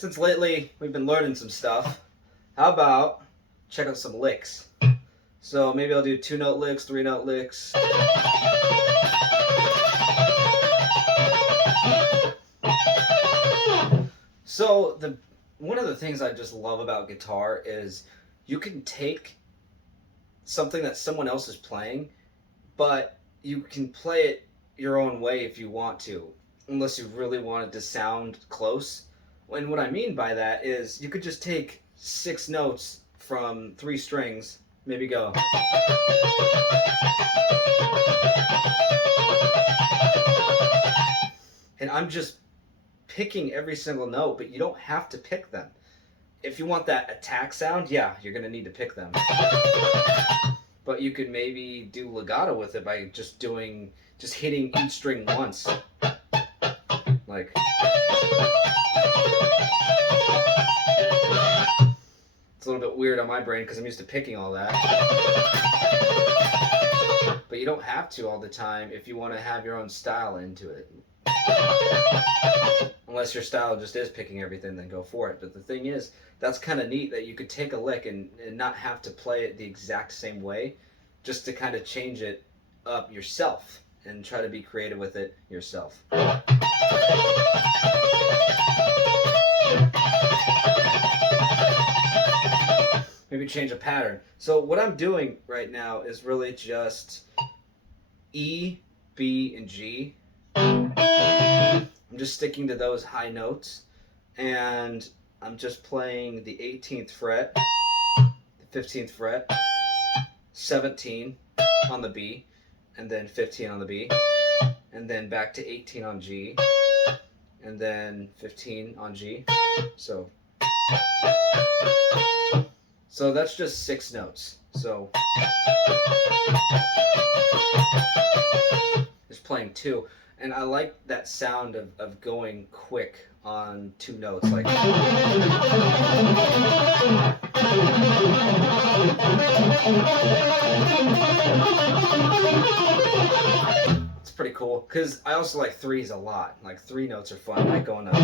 Since lately we've been learning some stuff, how about check out some licks? So maybe I'll do 2-note licks, 3-note licks. So one of the things I just love about guitar is you can take something that someone else is playing, but you can play it your own way if you want to, unless you really want it to sound close. And what I mean by that is you could just take 6 notes from 3 strings, maybe go. And I'm just picking every single note, but you don't have to pick them. If you want that attack sound, yeah, you're going to need to pick them. But you could maybe do legato with it by just hitting each string once. Like. It's a little bit weird on my brain because I'm used to picking all that. But you don't have to all the time if you want to have your own style into it. Unless your style just is picking everything, then go for it. But the thing is, that's kind of neat that you could take a lick and not have to play it the exact same way, just to kind of change it up yourself and try to be creative with it yourself. Maybe change a pattern. So what I'm doing right now is really just E, B, and G. I'm just sticking to those high notes, and I'm just playing the 18th fret, the 15th fret, 17 on the B, and then 15 on the B, and then back to 18 on G, and then 15 on G. So that's just 6 notes. So just playing 2. And I like that sound of going quick on 2 notes. Like, it's pretty cool. Because I also like 3s a lot. Like 3 notes are fun. Like going up.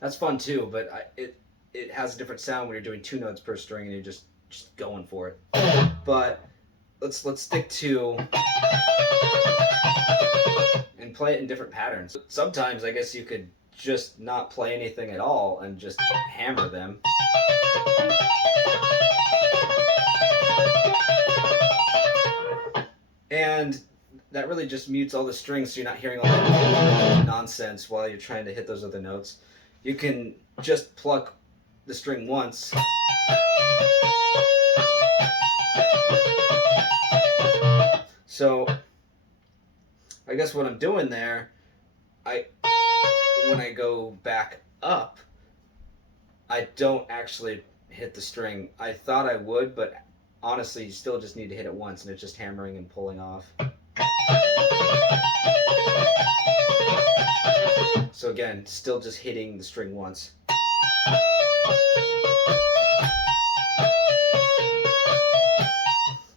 That's fun too, but it has a different sound when you're doing 2 notes per string and you're just going for it. But let's stick to and play it in different patterns. Sometimes I guess you could just not play anything at all and just hammer them. And that really just mutes all the strings, so you're not hearing all that nonsense while you're trying to hit those other notes. You can just pluck the string once. So I guess what I'm doing there, when I go back up, I don't actually hit the string. I thought I would, but honestly, you still just need to hit it once, and it's just hammering and pulling off. So again, still just hitting the string once.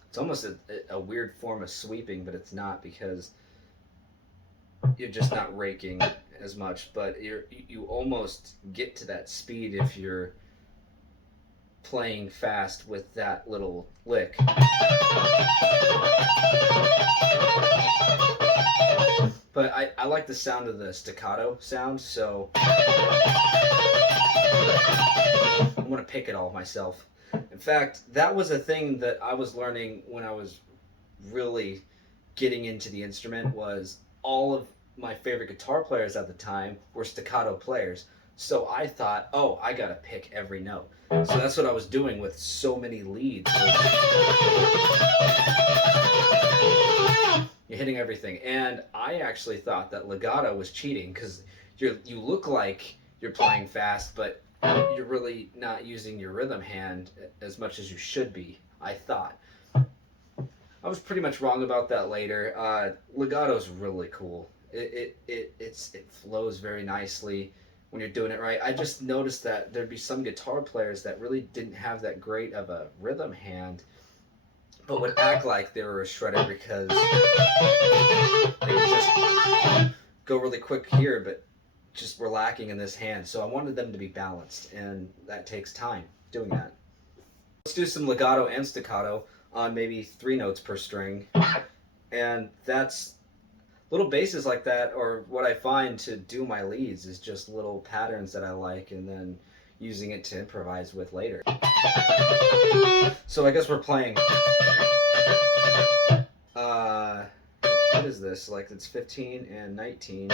It's almost a weird form of sweeping, but it's not, because you're just not raking as much, but you almost get to that speed if you're playing fast with that little lick. But I like the sound of the staccato sound, so I'm going to pick it all myself. In fact, that was a thing that I was learning when I was really getting into the instrument. Was all of my favorite guitar players at the time were staccato players. So I thought, oh, I got to pick every note. So that's what I was doing with so many leads. You're hitting everything. And I actually thought that legato was cheating, because you look like you're playing fast, but you're really not using your rhythm hand as much as you should be, I thought. I was pretty much wrong about that later. Legato's really cool. It flows very nicely when you're doing it right. I just noticed that there'd be some guitar players that really didn't have that great of a rhythm hand, but would act like they were a shredder because they would just go really quick here, but just were lacking in this hand. So I wanted them to be balanced, and that takes time doing that. Let's do some legato and staccato on maybe 3 notes per string, and that's little basses like that, or what I find to do my leads is just little patterns that I like, and then using it to improvise with later. So I guess we're playing what is this? Like it's 15 and 19.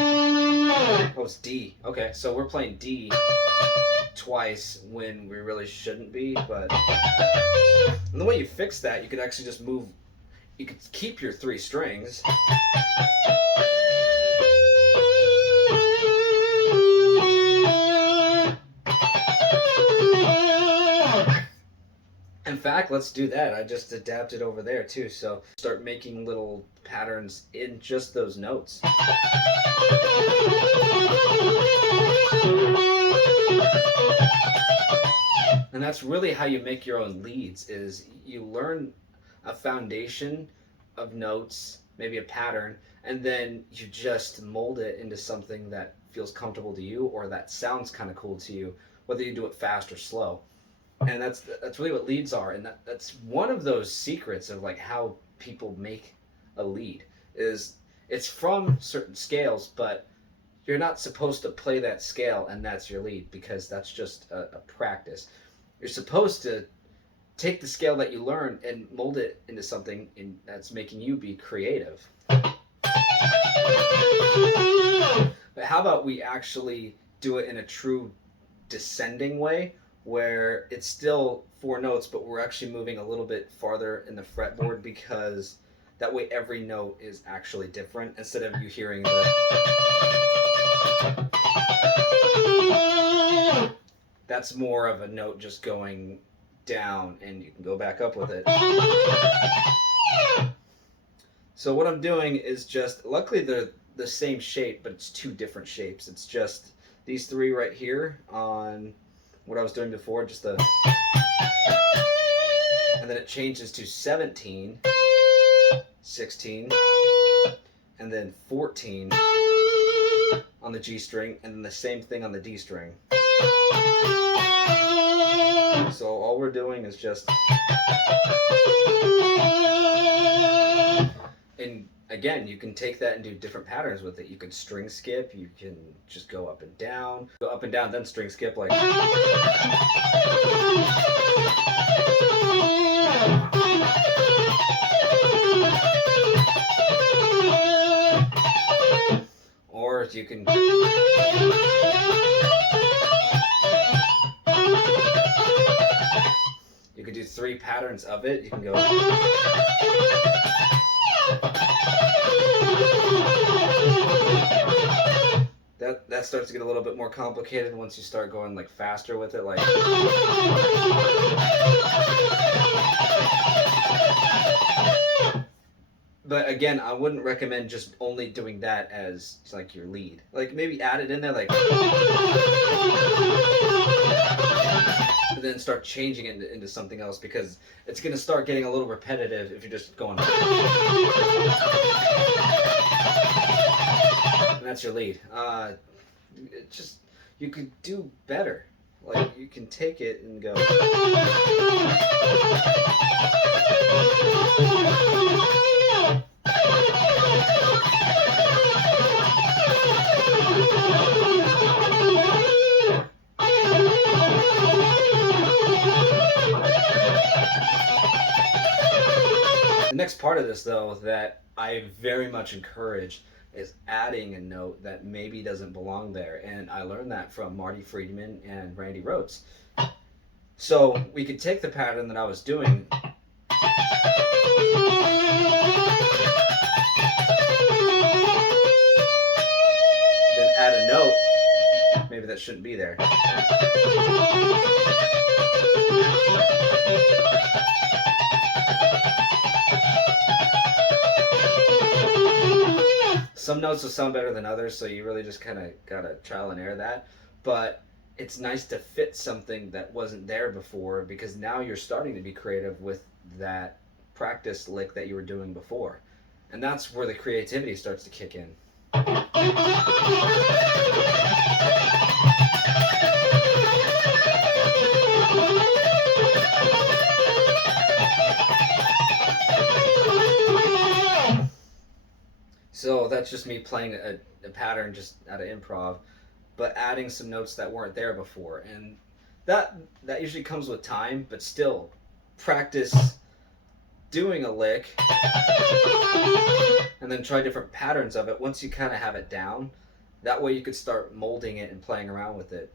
Oh, it's D. Okay, so we're playing D twice when we really shouldn't be, but and the way you fix that, you could actually just move, you could keep your 3 strings. In fact, let's do that. I just adapted over there too, so start making little patterns in just those notes. And that's really how you make your own leads, is you learn a foundation of notes, maybe a pattern, and then you just mold it into something that feels comfortable to you or that sounds kind of cool to you, whether you do it fast or slow. And that's really what leads are, and that's one of those secrets of like how people make a lead, is it's from certain scales, but you're not supposed to play that scale and that's your lead, because that's just a practice. You're supposed to take the scale that you learn and mold it into something that's making you be creative. But how about we actually do it in a true descending way, where it's still 4 notes, but we're actually moving a little bit farther in the fretboard, because that way every note is actually different, instead of you hearing the... That's more of a note just going down, and you can go back up with it. So what I'm doing is just, luckily they're the same shape, but it's 2 different shapes. It's just these 3 right here on what I was doing before, just the, and then it changes to 17, 16, and then 14 on the G string, and then the same thing on the D string. So all we're doing is just, and again, you can take that and do different patterns with it. You can string skip, you can just go up and down, then string skip, like. Or you can. You could do 3 patterns of it. You can go. That starts to get a little bit more complicated once you start going like faster with it, like. But again, I wouldn't recommend just only doing that as like your lead. Like maybe add it in there, like. But then start changing it into something else, because it's going to start getting a little repetitive if you're just going. And that's your lead. It just, you could do better. Like you can take it and go. The next part of this, though, that I very much encourage is adding a note that maybe doesn't belong there. And I learned that from Marty Friedman and Randy Rhoads. So we could take the pattern that I was doing. Then add a note. Maybe that shouldn't be there. Some notes will sound better than others, so you really just kind of gotta trial and error that. But it's nice to fit something that wasn't there before, because now you're starting to be creative with that practice lick that you were doing before. And that's where the creativity starts to kick in. So that's just me playing a pattern just out of improv, but adding some notes that weren't there before. And that usually comes with time, but still practice doing a lick and then try different patterns of it. Once you kind of have it down, that way you could start molding it and playing around with it.